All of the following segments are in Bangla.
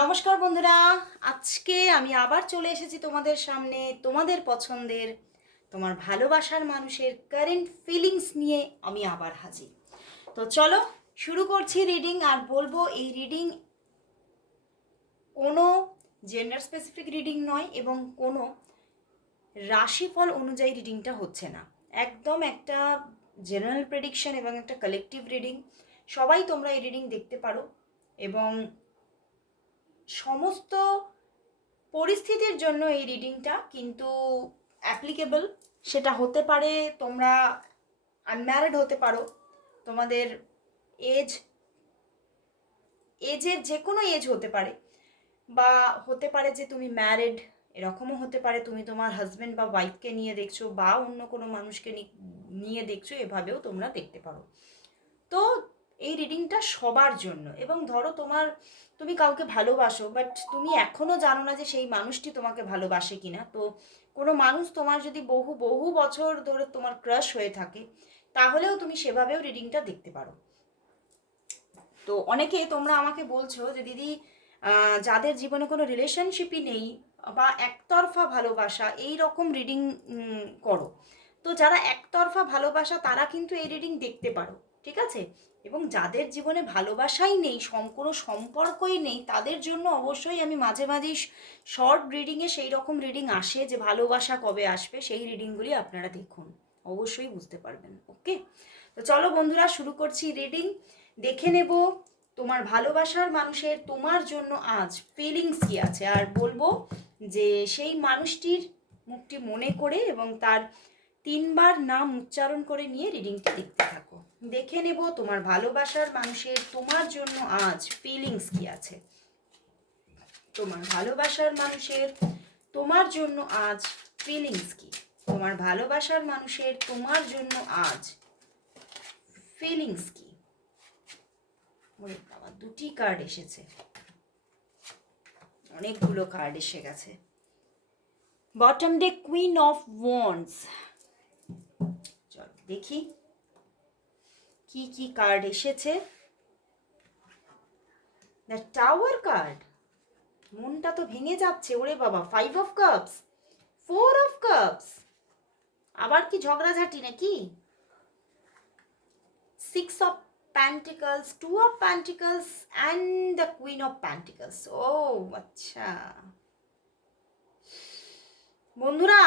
নমস্কার বন্ধুরা, আজকে আমি আবার চলে এসেছি তোমাদের সামনে তোমাদের পছন্দের তোমার ভালোবাসার মানুষের কারেন্ট ফিলিংস নিয়ে আমি আবার হাজির। তো চলো শুরু করছি রিডিং আর বলব এই রিডিং কোনো জেন্ডার স্পেসিফিক রিডিং নয় এবং কোনো রাশিফল অনুযায়ী রিডিংটা হচ্ছে না। একদম একটা জেনারেল প্রেডিকশন এবং একটা কালেকটিভ রিডিং সবাই তোমরা এই রিডিং দেখতে পারো এবং সমস্ত পরিস্থিতির জন্য এই রিডিংটা কিন্তু অ্যাপ্লিকেবল সেটা হতে পারে তোমরা আনম্যারিড হতে পারো। তোমাদের এজ এজের যে কোনো এজ হতে পারে। বা হতে পারে যে তুমি ম্যারিড এরকমও হতে পারে। তুমি তোমার হাজব্যান্ড বা ওয়াইফকে নিয়ে দেখছ বা অন্য কোনো মানুষকে নিয়ে দেখছ, এভাবেও তোমরা দেখতে পারো। তো এই রিডিংটা সবার জন্য। এবং ধরো তোমার, তুমি কাউকে ভালোবাসো বাট তুমি এখনও জানো না যে সেই মানুষটি তোমাকে ভালোবাসে কিনা। তো কোনো মানুষ তোমার যদি বহু বহু বছর ধরে তোমার ক্রাশ হয়ে থাকে, তাহলেও তুমি সেভাবেও রিডিংটা দেখতে পারো। তো অনেকে তোমরা আমাকে বলছো যে, দিদি যাদের জীবনে কোনো রিলেশনশিপই নেই বা একতরফা ভালোবাসা, এই রকম রিডিং করো। তো যারা একতরফা ভালোবাসা, তারা কিন্তু এই রিডিং দেখতে পারো, ঠিক আছে? এবং যাদের জীবনে ভালোবাসাই নেই কোনো সম্পর্কই নেই, তাদের জন্য অবশ্যই আমি মাঝে মাঝেই শর্ট রিডিংয়ে সেই রকম রিডিং আসে যে ভালোবাসা কবে আসবে, সেই রিডিংগুলি আপনারা দেখুন। অবশ্যই বুঝতে পারবেন ওকে তো চলো বন্ধুরা, শুরু করছি রিডিং দেখে নেব তোমার ভালোবাসার মানুষের তোমার জন্য আজ ফিলিংস কি আছে। আর বলব যে সেই মানুষটির মুখটি মনে করে এবং তার তিনবার নাম উচ্চারণ করে নিয়ে রিডিংটি দেখতে থাকো। দেখে নেব তোমার ভালোবাসার মানুষের তোমার জন্য আজ ফিলিংস কি আছে। তোমার ভালোবাসার মানুষের তোমার জন্য আজ ফিলিংস কি? তোমার ভালোবাসার মানুষের তোমার জন্য আজ ফিলিংস কি? দুটি কার্ড এসেছে। অনেকগুলো কার্ড এসে গেছে। Bottom day queen of wands চলো, দেখি। কি কি কার্ড এসেছে? দ্য টাওয়ার কার্ড মনটা তো ভেঙে যাচ্ছে, ওরে বাবা। Five of cups four of cups আবার কি ঝগড়াঝাটি নাকি? Six of pentacles two of pentacles and the queen of pentacles ও আচ্ছা। বন্ধুরা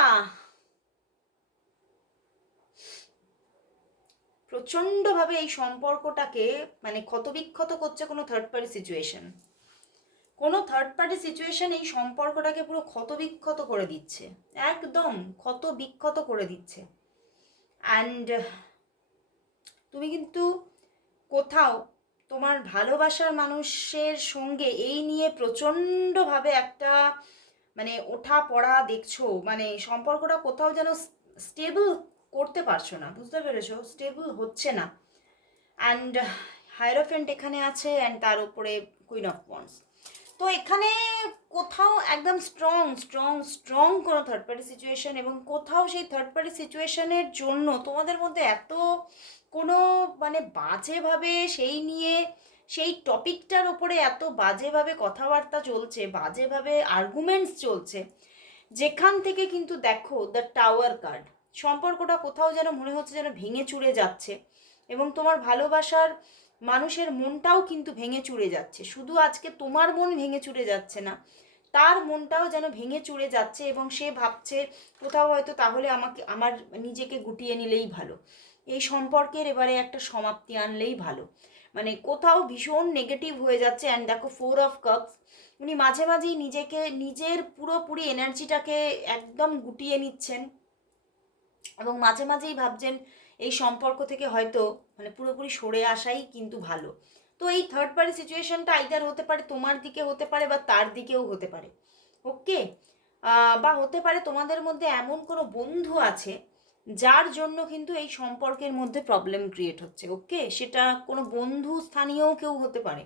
প্রচণ্ডভাবে এই সম্পর্কটাকে মানে ক্ষতবিক্ষত করছে কোনো থার্ড পার্টি সিচুয়েশন কোনো থার্ড পার্টি সিচুয়েশন এই সম্পর্কটাকে পুরো ক্ষতবিক্ষত করে দিচ্ছে। একদম ক্ষত বিক্ষত করে দিচ্ছে। অ্যান্ড তুমি কিন্তু কোথাও তোমার ভালোবাসার মানুষের সঙ্গে এই নিয়ে প্রচণ্ডভাবে একটা মানে ওঠা পড়া দেখছ। মানে সম্পর্কটা কোথাও যেন স্টেবল করতে পারছ না, বুঝতে পেরেছ? স্টেবল হচ্ছে না। অ্যান্ড হাইরোফেন্ট এখানে আছে অ্যান্ড তার উপরে কুইন অফ ওয়ান্স তো এখানে কোথাও একদম স্ট্রং স্ট্রং স্ট্রং কোনো থার্ড পার্টি সিচুয়েশন এবং কোথাও সেই থার্ড পার্টি সিচুয়েশনের জন্য তোমাদের মধ্যে এত কোনো মানে বাজেভাবে সেই নিয়ে সেই টপিকটার ওপরে এত বাজেভাবে কথাবার্তা চলছে, বাজেভাবে আর্গুমেন্টস চলছে, যেখান থেকে কিন্তু দেখো দ্য টাওয়ার কার্ড সম্পর্কটা কোথাও যেন মনে হচ্ছে যেন ভেঙে চুরে যাচ্ছে এবং তোমার ভালোবাসার মানুষের মনটাও কিন্তু ভেঙে চুরে যাচ্ছে। শুধু আজকে তোমার মন ভেঙে চুরে যাচ্ছে না, তার মনটাও যেন ভেঙে চুরে যাচ্ছে এবং সে ভাবছে কোথাও হয়তো তাহলে আমাকে, আমার নিজেকে গুটিয়ে নিলেই ভালো। এই সম্পর্কের এবারে একটা সমাপ্তি আনলেই ভালো। মানে কোথাও ভীষণ নেগেটিভ হয়ে যাচ্ছে অ্যান্ড দেখো ফোর অফ কাপস উনি মাঝে মাঝেই নিজেকে, নিজের পুরোপুরি এনার্জিটাকে একদম গুটিয়ে নিচ্ছেন। এবং মাঝে মাঝেই ভাবছেন এই সম্পর্ক থেকে হয়তো মানে পুরোপুরি সরে আসাই কিন্তু ভালো। তো এই থার্ড পার্টি সিচুয়েশনটা আইদার হতে পারে তোমার দিকে হতে পারে বা তার দিকেও হতে পারে। ওকে বা হতে পারে তোমাদের মধ্যে এমন কোনো বন্ধু আছে যার জন্য কিন্তু এই সম্পর্কের মধ্যে প্রবলেম ক্রিয়েট হচ্ছে। ওকে সেটা কোনো বন্ধু স্থানীয় কেউ হতে পারে।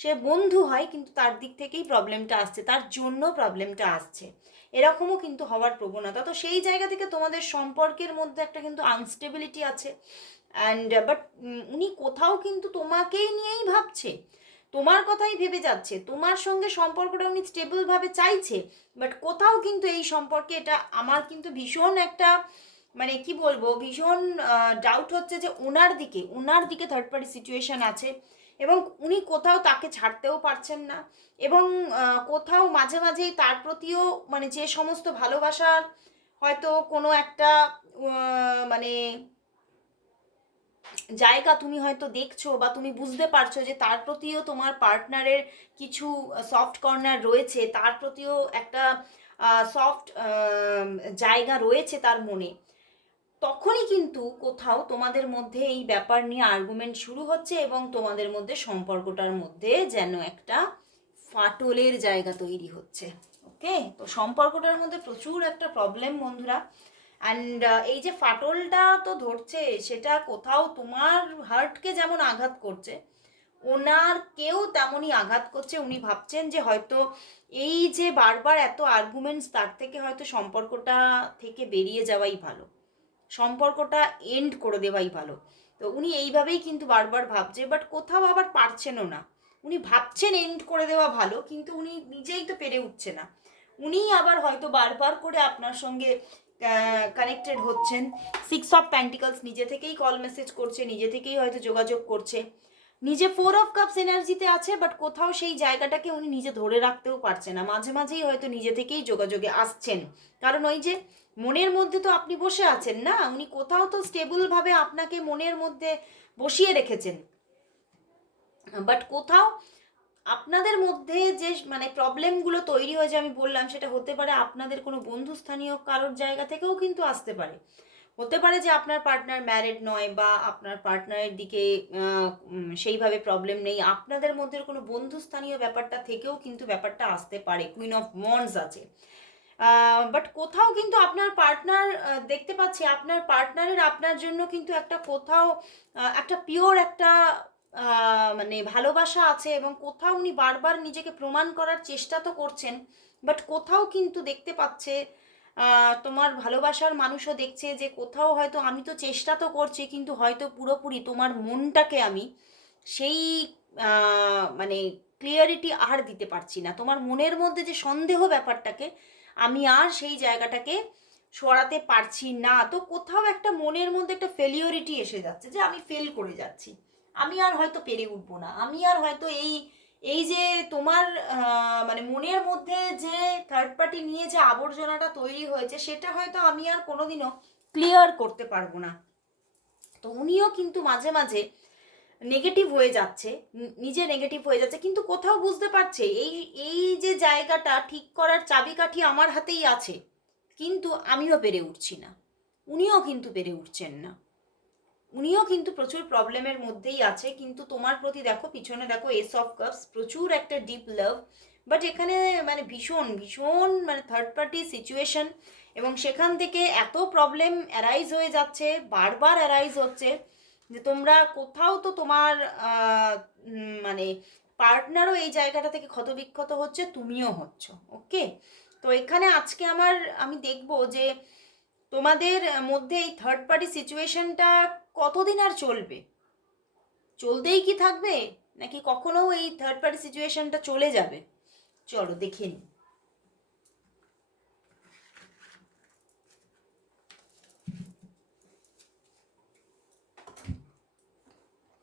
সে বন্ধু হয় কিন্তু তার দিক থেকেই প্রবলেমটা আসছে, তার জন্য প্রবলেমটা আসছে। এরকমও কিন্তু হওয়ার প্রবণতা। তো সেই জায়গা থেকে তোমাদের সম্পর্কের মধ্যে একটা কিন্তু আনস্টেবিলিটি আছে। অ্যান্ড বাট উনি কোথাও কিন্তু তোমাকেই নিয়েই ভাবছে। তোমার কথাই ভেবে যাচ্ছে। তোমার সঙ্গে সম্পর্কটা উনি স্টেবলভাবে চাইছে বাট কোথাও কিন্তু এই সম্পর্কে এটা আমার কিন্তু ভীষণ একটা মানে কি বলব, ভীষণ ডাউট হচ্ছে যে ওনার দিকে ওনার দিকে থার্ড পার্টি সিচুয়েশন আছে। এবং উনি কোথাও তাকে ছাড়তেও পারছেন না এবং কোথাও মাঝে মাঝেই তার প্রতিও মানে যে সমস্ত ভালোবাসার হয়তো কোনো একটা মানে জায়গা তুমি হয়তো দেখছ বা তুমি বুঝতে পারছ যে তার প্রতিও তোমার পার্টনারের কিছু সফট কর্নার রয়েছে, তার প্রতিও একটা সফট জায়গা রয়েছে তার মনে। তখনই কিন্তু কোথাও তোমাদের মধ্যে এই ব্যাপার নিয়ে আর্গুমেন্ট শুরু হচ্ছে এবং তোমাদের মধ্যে সম্পর্কটার মধ্যে যেন একটা ফাটলের জায়গা তৈরি হচ্ছে। ওকে? তো সম্পর্কটার মধ্যে প্রচুর একটা প্রবলেম বন্ধুরা। অ্যান্ড এই যে ফাটলটা তো ধরছে, সেটা কোথাও তোমার হার্টকে যেমন আঘাত করছে, ওনার কেউ তেমনই আঘাত করছে। উনি ভাবছেন যে হয়তো এই যে বারবার এত আর্গুমেন্টস তার থেকে হয়তো সম্পর্কটা থেকে বেরিয়ে যাওয়াই ভালো। সম্পর্কটা এন্ড করে দেওয়াই ভালো। তো উনি এইভাবেই কিন্তু বারবার ভাবছে বাট কোথাও আবার পারছেনও না। উনি ভাবছেন এন্ড করে দেওয়া ভালো, কিন্তু উনি নিজেই তো পেরে উঠছে না। উনি আবার হয়তো বারবার করে আপনার সঙ্গে কানেক্টেড হচ্ছেন। সিক্স অফ প্যান্টিকলস নিজে থেকেই কল মেসেজ করছে, নিজে থেকেই হয়তো যোগাযোগ করছে। নিজে ফোর অফ কাপস এনার্জিতে আছে বাট কোথাও সেই জায়গাটাকে উনি নিজে ধরে রাখতেও পারছে না। মাঝে মাঝেই হয়তো নিজে থেকেই যোগাযোগে আসছেন। কারণ ওই যে মনের মধ্যে তো আপনি বসে আছেন না, উনি কোথাও তো স্টেবলভাবে আপনাকে মনের মধ্যে বসিয়ে রেখেছেন। বাট কোথাও আপনাদের মধ্যে যে মানে প্রবলেমগুলো তৈরি হয়েছে, আমি বললাম, সেটা হতে পারে আপনাদের কোনো বন্ধুস্থানীয় কারোর জায়গা থেকেও কিন্তু আসতে পারে। হতে পারে যে আপনার পার্টনার ম্যারিড নয় বা আপনার পার্টনারের দিকে সেইভাবে প্রবলেম নেই। আপনাদের মধ্যে কোনো বন্ধুস্থানীয় ব্যাপারটা থেকেও কিন্তু ব্যাপারটা আসতে পারে। কুইন অফ মন্ডস আছে। বাট কোথাও কিন্তু আপনার পার্টনার দেখতে পাচ্ছি, আপনার পার্টনারের আপনার জন্য কিন্তু একটা কোথাও একটা পিওর একটা মানে ভালোবাসা আছে এবং কোথাও উনি বারবার নিজেকে প্রমাণ করার চেষ্টা তো করছেন বাট কোথাও কিন্তু দেখতে পাচ্ছে তোমার ভালোবাসার মানুষও দেখছে যে কোথাও হয়তো আমি তো চেষ্টা তো করছি, কিন্তু হয়তো পুরোপুরি তোমার মনটাকে আমি সেই মানে ক্লিয়ারিটি আর দিতে পারছি না। তোমার মনের মধ্যে যে সন্দেহ ব্যাপারটাকে আমি আর সেই জায়গাটাকে সরাতে পারছি না। তো কোথাও একটা মনের মধ্যে একটা ফেলিওরিটি এসে যাচ্ছে যে আমি ফেল করে যাচ্ছি। আমি আর হয়তো পেরে উঠবো না। আমি আর হয়তো এই এই যে তোমার মানে মনের মধ্যে যে থার্ড পার্টি নিয়ে যে আবর্জনাটা তৈরি হয়েছে, সেটা হয়তো আমি আর কোনোদিনও ক্লিয়ার করতে পারব না। তো উনিও কিন্তু মাঝে মাঝে নেগেটিভ হয়ে যাচ্ছে নিজে নেগেটিভ হয়ে যাচ্ছে, কিন্তু কোথাও বুঝতে পারছে, এই এই যে জায়গাটা ঠিক করার চাবিকাঠি আমার হাতেই আছে, কিন্তু আমিও পেরে উঠছি না। উনিও কিন্তু পেরে উঠছেন না। উনিও কিন্তু প্রচুর প্রবলেমের মধ্যেই আছে। কিন্তু তোমার প্রতি দেখো, পিছনে দেখো এস অফ কাপস প্রচুর একটা ডিপ লাভ বাট এখানে মানে ভীষণ ভীষণ মানে থার্ড পার্টি সিচুয়েশন এবং সেখান থেকে এত প্রবলেম অ্যারাইজ হয়ে যাচ্ছে, বারবার অ্যারাইজ হচ্ছে, যে তোমরা কোথাও তো তোমার মানে পার্টনারও এই জায়গাটা থেকে ক্ষতবিক্ষত হচ্ছে, তুমিও হচ্ছ ওকে তো এখানে আজকে আমার, আমি দেখব যে তোমাদের মধ্যে এই থার্ড পার্টি সিচুয়েশনটা কতদিন আর চলবে? চলতেই কি থাকবে? নাকি কখনো এই থার্ড পার্টি সিচুয়েশনটা চলে যাবে? চলো, দেখে নিই।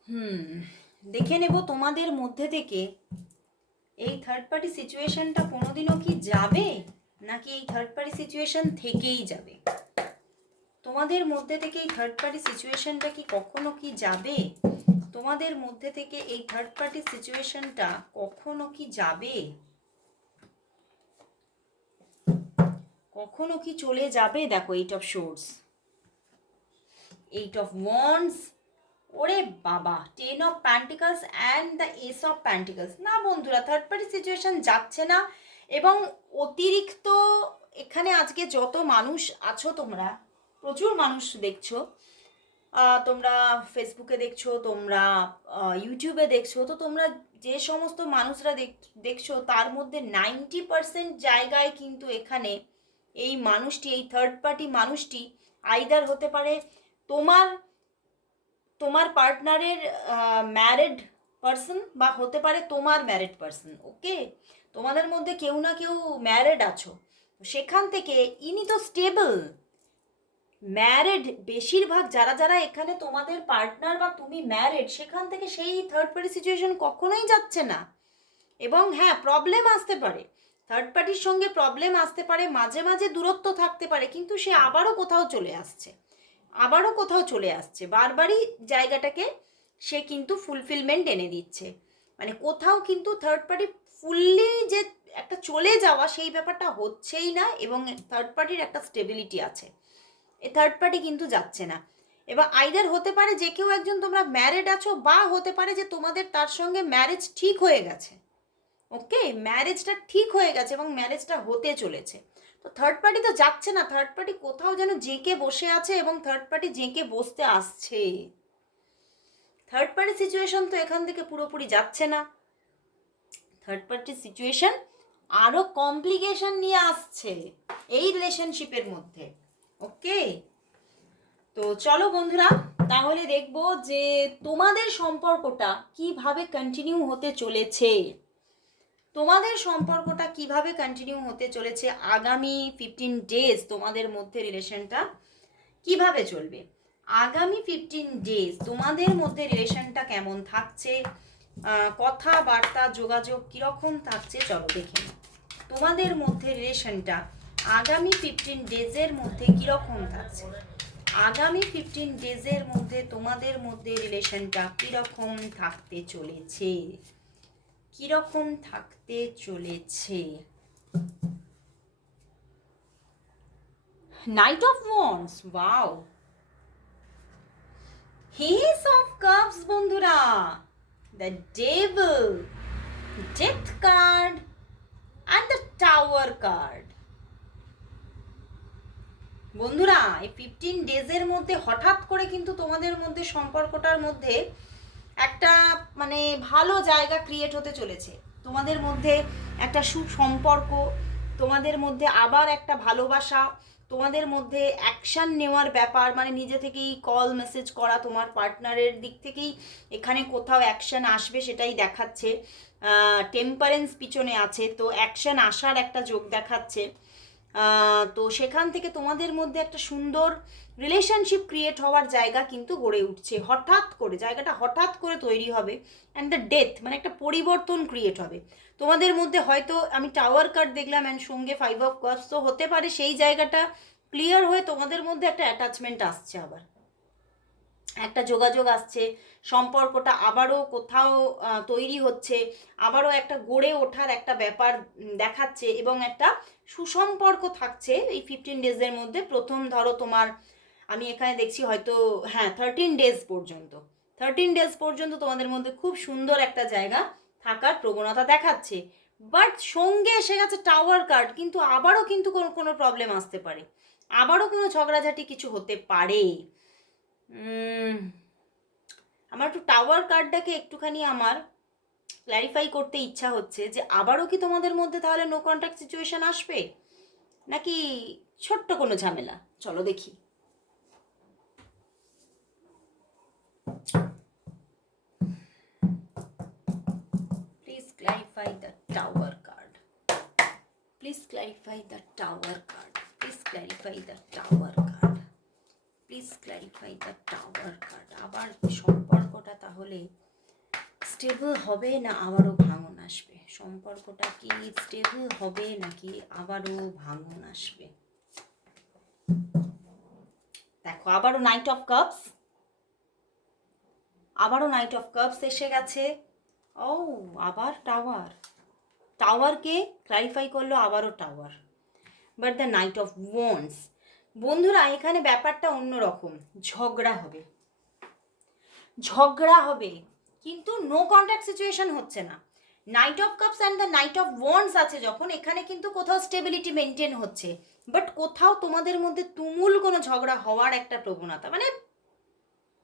হুম, দেখে নেব তোমাদের মধ্যে থেকে এই থার্ড পার্টি সিচুয়েশনটা কোনোদিনও কি যাবে? নাকি এই থার্ড পার্টি সিচুয়েশন থেকেই যাবে? তোমাদের মধ্যে থেকে এই থার্ড পার্টি সিচুয়েশনটা কি কখনো কি যাবে? তোমাদের মধ্যে থেকে এই থার্ড পার্টি সিচুয়েশনটা কখনো কি যাবে? কখনো কি চলে যাবে? দেখো eight of swords eight of wands ওরে বাবা ten of pentacles and the ace of pentacles না বন্ধুরা থার্ড পার্টি সিচুয়েশন যাচ্ছে না এবং অতিরিক্ত এখানে আজকে যত মানুষ আছো তোমরা প্রচুর মানুষ দেখছ। তোমরা ফেসবুকে দেখছ, তোমরা ইউটিউবে দেখছ। তো তোমরা যে সমস্ত মানুষরা দেখ- দেখছ, তার মধ্যে নাইনটি পার্সেন্ট জায়গায় কিন্তু এখানে এই মানুষটি, এই থার্ড পার্টি মানুষটি আইদার হতে পারে তোমার তোমার পার্টনারের ম্যারেড পার্সন বা হতে পারে তোমার ম্যারিড পার্সন ওকে তোমাদের মধ্যে কেউ না কেউ ম্যারিড আছো। সেখান থেকে ইনি তো স্টেবল ম্যারিড বেশিরভাগ যারা যারা এখানে তোমাদের পার্টনার বা তুমি ম্যারেড সেখান থেকে সেই থার্ড পার্টি সিচুয়েশন কখনোই যাচ্ছে না। এবং হ্যাঁ প্রবলেম আসতে পারে। থার্ড পার্টির সঙ্গে প্রবলেম আসতে পারে, মাঝে মাঝে দূরত্ব থাকতে পারে, কিন্তু সে আবারও কোথাও চলে আসছে। আবারও কোথাও চলে আসছে। বারবারই জায়গাটাকে সে কিন্তু ফুলফিলমেন্ট এনে দিচ্ছে। মানে কোথাও কিন্তু থার্ড পার্টি ফুললি যে একটা চলে যাওয়া, সেই ব্যাপারটা হচ্ছেই না এবং থার্ড পার্টির একটা স্টেবিলিটি আছে। এ থার্ড পার্টি কিন্তু যাচ্ছে না। এবার আইদার হতে পারে যে কেউ একজন তোমরা ম্যারেড আছো বা হতে পারে যে তোমাদের তার সঙ্গে ম্যারেজ ঠিক হয়ে গেছে। ওকে ম্যারেজটা ঠিক হয়ে গেছে এবং ম্যারেজটা হতে চলেছে। তো থার্ড পার্টি তো যাচ্ছে না। থার্ড পার্টি কোথাও যেন জেঁকে বসে আছে এবং থার্ড পার্টি জেঁকে বসতে আসছে। থার্ড পার্টি সিচুয়েশন তো এখান থেকে পুরোপুরি যাচ্ছে না। থার্ড পার্টি সিচুয়েশন আরও কমপ্লিকেশন নিয়ে আসছে এই রিলেশনশিপের মধ্যে। ওকে? তো চলো বন্ধুরা, তাহলে দেখব যে তোমাদের সম্পর্কটা কীভাবে কন্টিনিউ হতে চলেছে। তোমাদের সম্পর্কটা কীভাবে কন্টিনিউ হতে চলেছে আগামী ফিফটিন ডেজ তোমাদের মধ্যে রিলেশনটা কীভাবে চলবে? আগামী ফিফটিন ডেজ তোমাদের মধ্যে রিলেশনটা কেমন থাকছে? কথাবার্তা, যোগাযোগ কীরকম থাকছে? চলো দেখে তোমাদের মধ্যে রিলেশনটা আগামী ফিফটিন ডেজের মধ্যে কীরকম থাকছে? আগামী ফিফটিন ডেজের মধ্যে তোমাদের মধ্যে রিলেশনটা কীরকম থাকতে চলেছে? কীরকম থাকতে চলেছে? Knight of wands wow his of cups বন্ধুরা! The devil death card and the tower card বন্ধুরা, এই ফিফটিন ডেজের মধ্যে হঠাৎ করে কিন্তু তোমাদের মধ্যে সম্পর্কটার মধ্যে একটা মানে ভালো জায়গা ক্রিয়েট হতে চলেছে। তোমাদের মধ্যে একটা সুসম্পর্ক, তোমাদের মধ্যে আবার একটা ভালোবাসা, তোমাদের মধ্যে অ্যাকশান নেওয়ার ব্যাপার মানে নিজে থেকেই কল মেসেজ করা, তোমার পার্টনারের দিক থেকেই এখানে কোথাও অ্যাকশান আসবে সেটাই দেখাচ্ছে। টেম্পারেন্স পিছনে আছে, তো অ্যাকশান আসার একটা যোগ দেখাচ্ছে। তো সেখান থেকে তোমাদের মধ্যে একটা সুন্দর রিলেশনশিপ ক্রিয়েট হওয়ার জায়গা কিন্তু গড়ে উঠছে। হঠাৎ করে, জায়গাটা হঠাৎ করে তৈরি হবে অ্যান্ড দ্য ডেথ মানে একটা পরিবর্তন ক্রিয়েট হবে। তোমাদের মধ্যে হয়তো, আমি টাওয়ার কার্ড দেখলাম অ্যান্ড সঙ্গে ফাইভ অফ কাপস তো হতে পারে, সেই জায়গাটা ক্লিয়ার হয়ে তোমাদের মধ্যে একটা অ্যাটাচমেন্ট আসছে আবার। একটা যোগাযোগ আসছে সম্পর্কটা আবারও কোথাও তৈরি হচ্ছে, আবারও একটা গড়ে ওঠার একটা ব্যাপার দেখাচ্ছে এবং একটা সুসম্পর্ক থাকছে এই ফিফটিন ডেজের মধ্যে। প্রথম ধরো তোমার, আমি এখানে দেখছি হয়তো হ্যাঁ থার্টিন ডেজ পর্যন্ত। থার্টিন ডেজ পর্যন্ত তোমাদের মধ্যে খুব সুন্দর একটা জায়গা থাকার প্রবণতা দেখাচ্ছে। বাট সঙ্গে এসে গেছে টাওয়ার কার্ড কিন্তু আবারও কিন্তু কোনো কোনো প্রবলেম আসতে পারে। আবারও কোনো ঝগড়াঝাটি কিছু হতে পারে। আমার একটু টাওয়ার কার্ডটাকে একটুখানি আমার ক্ল্যারিফাই করতে ইচ্ছা হচ্ছে যে আবারও কি তোমাদের মধ্যে তাহলে নো কন্ট্যাক্ট সিচুয়েশন আসবে? নাকি ছোট্ট কোনো ঝামেলা? চলো দেখি। Please clarify the tower card please clarify the tower card please clarify the tower card please clarify the tower card আবার সম্পর্কটা তাহলে স্টেবল হবে না আবারও ভাঙন আসবে? সম্পর্কটা কি স্টেবল হবে নাকি আবারও ভাঙন আসবে? দেখো, আবারও নাইট অফ কাপস আবারও নাইট অফ কাপস এসে গেছে। ও, আবার টাওয়ার টাওয়ারকে ক্লারিফাই করল, আবারও tower but the knight of wands বন্ধুরা, এখানে ব্যাপারটা অন্যরকম। ঝগড়া হবে। ঝগড়া হবে, কিন্তু নো কন্ট্যাক্ট সিচুয়েশন হচ্ছে না। Knight of cups and the knight of wands আছে যখন, এখানে কিন্তু কোথাও স্টেবিলিটি মেনটেন হচ্ছে। বাট কোথাও তোমাদের মধ্যে তুমুল কোনো ঝগড়া হওয়ার একটা প্রবণতা মানে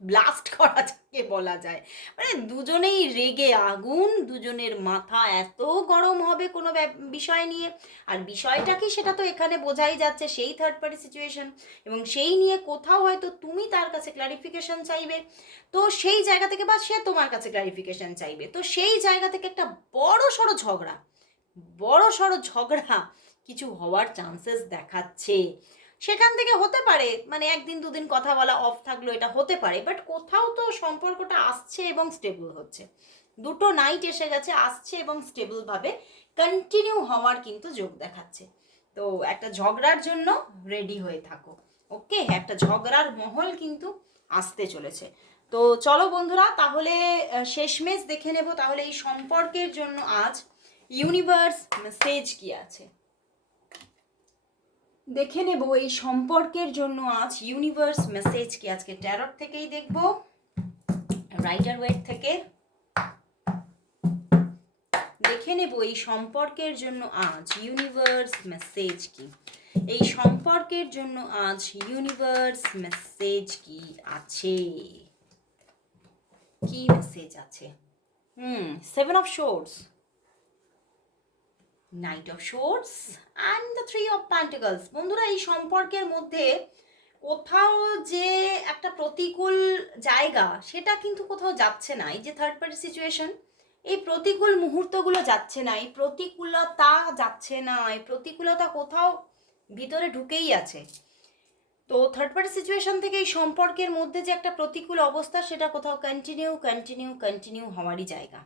ব্লাস্ট করা যাকে বলা যায়। মানে দুজনেই রেগে আগুন, দুজনের মাথা এত গরম হবে কোনো বিষয় নিয়ে। আর বিষয়টা কি সেটা তো এখানে বোঝাই যাচ্ছে সেই থার্ড পার্টি সিচুয়েশন এবং সেই নিয়ে কোথাও হয়তো তুমি তার কাছে ক্লারিফিকেশন চাইবে। তো সেই জায়গা থেকে বা সে তোমার কাছে ক্লারিফিকেশন চাইবে। তো সেই জায়গা থেকে একটা বড় সড়ো ঝগড়া। বড় সড়ো ঝগড়া কিছু হওয়ার চান্সেস দেখাচ্ছে। সেখান থেকে হতে পারে মানে একদিন দুদিন কথা বলা অফ থাকল এটা হতে পারে বাট কোথাও তো সম্পর্কটা আসছে এবং স্টেবল হচ্ছে। দুটো নাইট এসে গেছে, আসছে এবং স্টেবলভাবে কন্টিনিউ হওয়ার কিন্তু যোগ দেখাচ্ছে। তো একটা ঝগড়ার জন্য রেডি হয়ে থাকো। ওকে একটা ঝগড়ার মহল কিন্তু আসতে চলেছে। তো চলো বন্ধুরা, তাহলে শেষমেশ দেখে নেব, তাহলে এই সম্পর্কের জন্য আজ ইউনিভার্স মেসেজ কি আছে? দেখে নেব এই সম্পর্কের জন্য আজ ইউনিভার্স মেসেজ কি। আজকে ট্যারট থেকেই দেখব রাইটার ওয়েট থেকে। দেখে নেব এই সম্পর্কের জন্য আজ ইউনিভার্স মেসেজ কি। এই সম্পর্কের জন্য আজ ইউনিভার্স মেসেজ কি আছে? কি মেসেজ আছে? হুম seven of swords knight of swords and the three of pentacles বন্ধুরা, এই সম্পর্কের মধ্যে কোথাও যে একটা প্রতিকূল জায়গা, সেটা কিন্তু কোথাও যাচ্ছে না। এই যে থার্ড পার্টি সিচুয়েশন এই প্রতিকূল মুহূর্তগুলো যাচ্ছে না, এই প্রতিকূলতা যাচ্ছে না, এই প্রতিকূলতা কোথাও ভিতরে ঢুকেই আছে। তো থার্ড পার্টি সিচুয়েশন থেকে এই সম্পর্কের মধ্যে যে একটা প্রতিকূল অবস্থা, সেটা কোথাও কন্টিনিউ কন্টিনিউ কন্টিনিউ হওয়ারই জায়গা।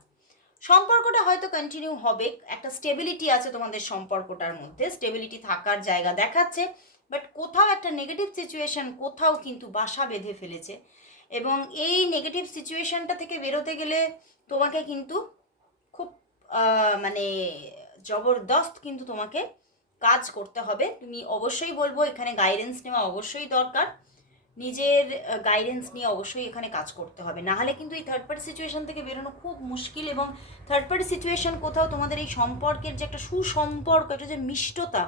সম্পর্কটা হয়তো কন্টিনিউ হবে। একটা স্টেবিলিটি আছে তোমাদের সম্পর্কটার মধ্যে। স্টেবিলিটি থাকার জায়গা দেখাচ্ছে বাট কোথাও একটা নেগেটিভ সিচুয়েশন কোথাও কিন্তু বাসা বেঁধে ফেলেছে। এবং এই নেগেটিভ সিচুয়েশনটা থেকে বেরোতে গেলে তোমাকে কিন্তু খুব মানে জবরদস্ত কিন্তু তোমাকে কাজ করতে হবে। তুমি অবশ্যই বলব, এখানে গাইডেন্স নেওয়া অবশ্যই দরকার। নিজের গাইডেন্স নিয়ে অবশ্যই এখানে কাজ করতে হবে। না হলে কিন্তু এই থার্ড পার্টি সিচুয়েশন থেকে বেরোনো খুব মুশকিল এবং থার্ড পার্টি সিচুয়েশন কোথাও তোমাদের এই সম্পর্কের যে একটা সুসম্পর্ক, একটা যে মিষ্টতা,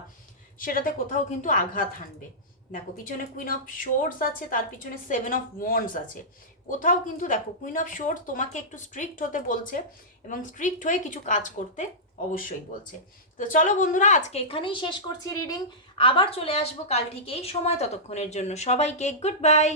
সেটাতে কোথাও কিন্তু আঘাত হানবে। দেখো, পিছনে কুইন অফ শোর্টস আছে, তার পিছনে সেভেন অফ ওয়ান্ডস আছে। কোথাও কিন্তু দেখো কুইন অফ শোর্টস তোমাকে একটু স্ট্রিক্ট হতে বলছে এবং স্ট্রিক্ট হয়ে কিছু কাজ করতে অবশ্যই বলছে। তো চলো বন্ধুরা, আজকে এখানেই শেষ করছি রিডিং আবার চলে আসব কাল ঠিক এই সময় ততক্ষণের জন্য। সবাইকে গুড বাই